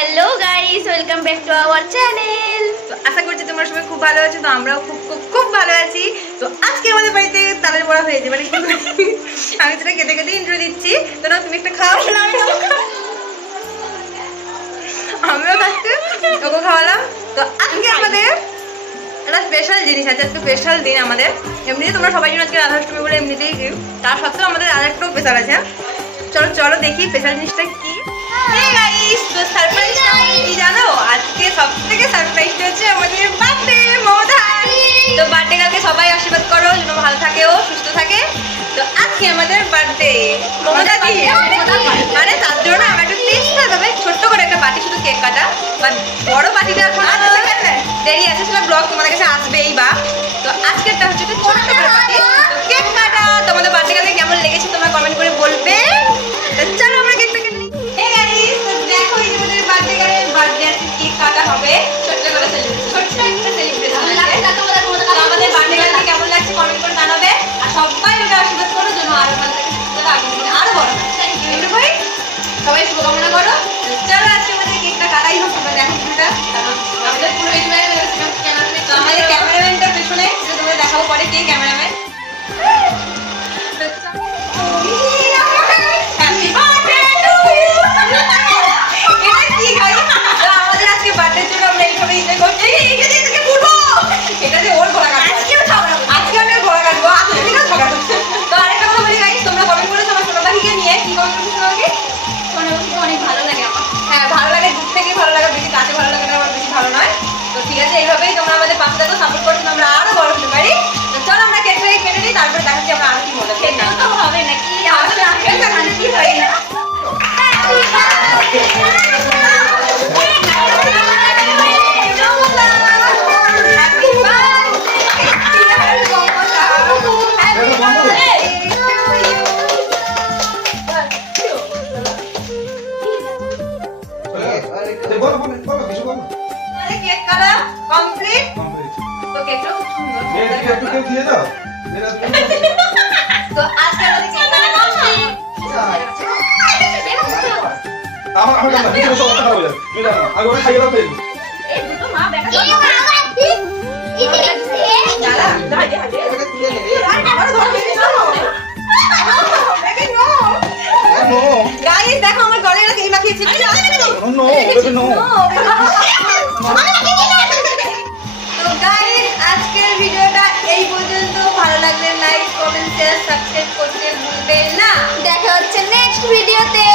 Hello guys, welcome back to our channel. তো আশা করছি তোমরা সবাই খুব ভালো আছো। তো আমরাও খুব খুব খুব ভালো আছি। তো আজকে আমাদের বাড়িতে তালের বড়া হয়েছে, মানে কি আমি সেটা খেতে খেতে ইন্ট্রো দিচ্ছি। তো না তুমি একটা খাও, না আমিও খাচ্ছি, তোকে খাওয়ালাম। তো আজকে আমাদের একটা স্পেশাল জিনিস আছে, আজকে স্পেশাল দিন আমাদের। এমনিতে তোমরা সবাই জন্য আজকে রাধাষ্টমী বলে এমনিতেই কি, তার সত্ত্বেও আমাদের আর একটু স্পেশাল আছে। চলো চলো দেখি স্পেশাল জিনিসটা কি। তো সারপ্রাইজটা কি জানো? আজকে সবথেকে সারপ্রাইজটা হচ্ছে আমাদের বার্থডে মমতার। তো বার্থডে কালকে সবাই আশীর্বাদ করো যেন ভালো থাকে, ও সুস্থ থাকে। তো আজকে আমাদের বার্থডে মমতা দি, মানে তার জন্য আমার একটু টেস্ট হবে, ছোট্ট করে একটা পার্টি, শুধু কেক কাটা। বাট বড় পার্টিটা এখন দেরি আছে, সেটা ব্লগ তোমাদের কাছে আসবেই। বা তো আজকেরটা হচ্ছে একটু ছোট্ট করে পার্টি, কেক কাটা। তোমাদের বার্থডে কালকে কেমন লেগেছে তোমরা কমেন্ট করে বলবে। তো চলো আমরা কেকটা কেটে নিই। দেখো এই যে আমাদের বার্থডে আজকে কেক কাটা হবে, ছোট্ট করে ছোট্ট একটা সেলিব্রেশন আছে। তো আমাদের বার্থডে কালকে কেমন লাগছে কমেন্ট করে জানাবে। আর সবাই ওটা আশীর্বাদ করো যেন আরো ভালো থাকে, আরো বড় ভাই সবাই শুভকামনা করো। চলো আজকে আমাদের কেকটা কাটাই হোক। তোমরা দেখো ভিডিওটা, আমাদের পুরো আমাদের ক্যামেরাম্যানটার পেছনে তোমরা দেখাবো পরে কে ক্যামেরাম্যান। আমাদের আজকে বার্থডের জন্য আমরা এইভাবে এনজয় করছি। এটা দিয়ে ওর গলা কাটবো, আজকে আমি ওর গলা কাটবো। আজকে থেকে ঝগড়া করছে। তো আরেকটা কথা বলি গাইস, তোমরা কমেন্ট করেছো আমার ছোট পাখিকে নিয়ে, কি কমেন্ট করেছো তোমাকে? অনেক ভালো লাগে আমার। হ্যাঁ ভালো লাগে, দূর থেকে ভালো লাগে, বেশি কাছে ভালো লাগে না, আমার বেশি ভালো নয়। তো ঠিক আছে, এইভাবেই তোমরা আমাদের পাশে থাকো, সাপোর্ট করছো, আমরা আরো বড় হতে পারি। তো চলো আমরা কেক কেটে নিই, তারপরে দেখাচ্ছি আমরা আরো কি মজা করি। তো হবে নাকি? আসলে শান্তি হয় না। কেক কাটা কমপ্লিট। তো কেকটা খুব সুন্দর। তো আজকে আমাদের কেক কাটা কমপ্লিট। এই দুটো মা বেটা গাইস দেখো আমার গলায় কি মাখিয়েছি। তো গাইস আজকের ভিডিওটা এই পর্যন্ত। ভালো লাগলে লাইক, কমেন্ট, শেয়ার, সাবস্ক্রাইব করতে ভুলবেন না। দেখা হচ্ছে নেক্সট ভিডিওতে।